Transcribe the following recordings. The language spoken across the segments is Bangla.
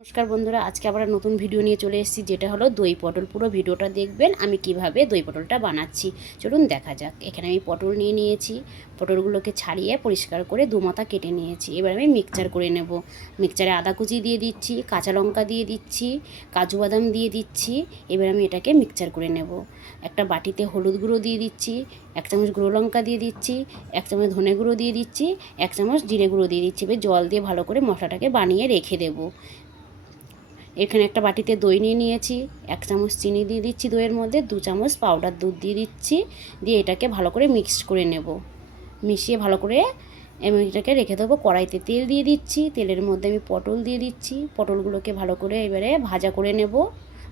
নমস্কার বন্ধুরা, আজকে আবার নতুন ভিডিও নিয়ে চলে এসেছি, যেটা হলো দই পটল। পুরো ভিডিওটা দেখবেন আমি কিভাবে দই পটলটা বানাচ্ছি। চলুন দেখা যাক। এখানে আমি পটল নিয়ে নিয়েছি। পটলগুলোকে ছাড়িয়ে পরিষ্কার করে দুমাথা কেটে নিয়েছি। এবার আমি মিক্সচার করে নেব। মিক্সচারে আদা কুচি দিয়ে দিচ্ছি, কাঁচা লঙ্কা দিয়ে দিচ্ছি, কাজু বাদাম দিয়ে দিচ্ছি। এবার আমি এটাকে মিক্সচার করে নেব। একটা বাটিতে হলুদ গুঁড়ো দিয়ে দিচ্ছি, 1 চামচ গুঁড়ো লঙ্কা দিয়ে দিচ্ছি, 1 চামচ ধনে গুঁড়ো দিয়ে দিচ্ছি, 1 চামচ জিরে গুঁড়ো দিয়ে দিচ্ছি। এবার জল দিয়ে ভালো করে মশলাটাকে বানিয়ে রেখে দেবো। এখানে একটা বাটিতে দই নিয়ে নিয়েছি, 1 চামচ চিনি দিয়ে দিচ্ছি দইয়ের মধ্যে, 2 চামচ পাউডার দুধ দিয়ে দিচ্ছি। দিয়ে এটাকে ভালো করে মিক্সড করে নেব। মিশিয়ে ভালো করে এটাকে রেখে দেবো। কড়াইতে তেল দিয়ে দিচ্ছি, তেলের মধ্যে আমি পটল দিয়ে দিচ্ছি। পটলগুলোকে ভালো করে এবারে ভাজা করে নেব,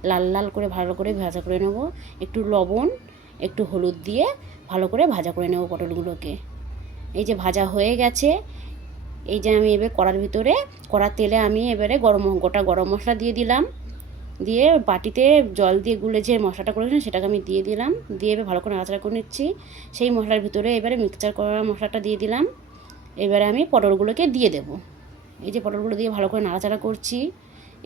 লাল লাল করে ভালো করে ভাজা করে নেব। একটু লবণ, একটু হলুদ দিয়ে ভালো করে ভাজা করে নেব পটলগুলোকে। এই যে ভাজা হয়ে গেছে। এই যে আমি এবার কড়ার তেলে আমি এবারে গোটা গরম মশলা দিয়ে দিলাম। দিয়ে বাটিতে জল দিয়ে গুলে যে মশলাটা করেছিলাম সেটাকে আমি দিয়ে দিলাম। দিয়ে এবার ভালো করে নাড়াচাড়া করে নিচ্ছি। সেই মশলার ভিতরে এবারে মিক্সচার করা মশলাটা দিয়ে দিলাম। এবারে আমি পটলগুলোকে দিয়ে দেব। এই যে পটলগুলো দিয়ে ভালো করে নাড়াচাড়া করছি।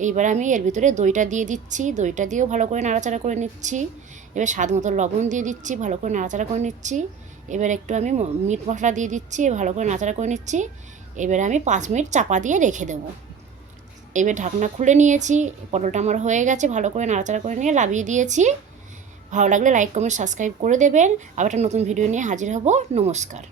এইবার আমি এর ভিতরে দইটা দিয়ে দিচ্ছি। দইটা দিয়েও ভালো করে নাড়াচাড়া করে নিচ্ছি। এবার স্বাদ মতো লবণ দিয়ে দিচ্ছি, ভালো করে নাড়াচাড়া করে নিচ্ছি। এবার একটু আমি মিট মশলা দিয়ে দিচ্ছি, ভালো করে নাড়াচাড়া করে নিচ্ছি। এবারে আমি 5 মিনিট চাপা দিয়ে রেখে দেবো। এবার ঢাকনা খুলে নিয়েছি। পটলটা আমার হয়ে গেছে। ভালো করে নাড়াচাড়া করে নিয়ে নামিয়ে দিয়েছি। ভালো লাগলে লাইক কমেন্ট সাবস্ক্রাইব করে দেবেন। আবার একটা নতুন ভিডিও নিয়ে হাজির হব। নমস্কার।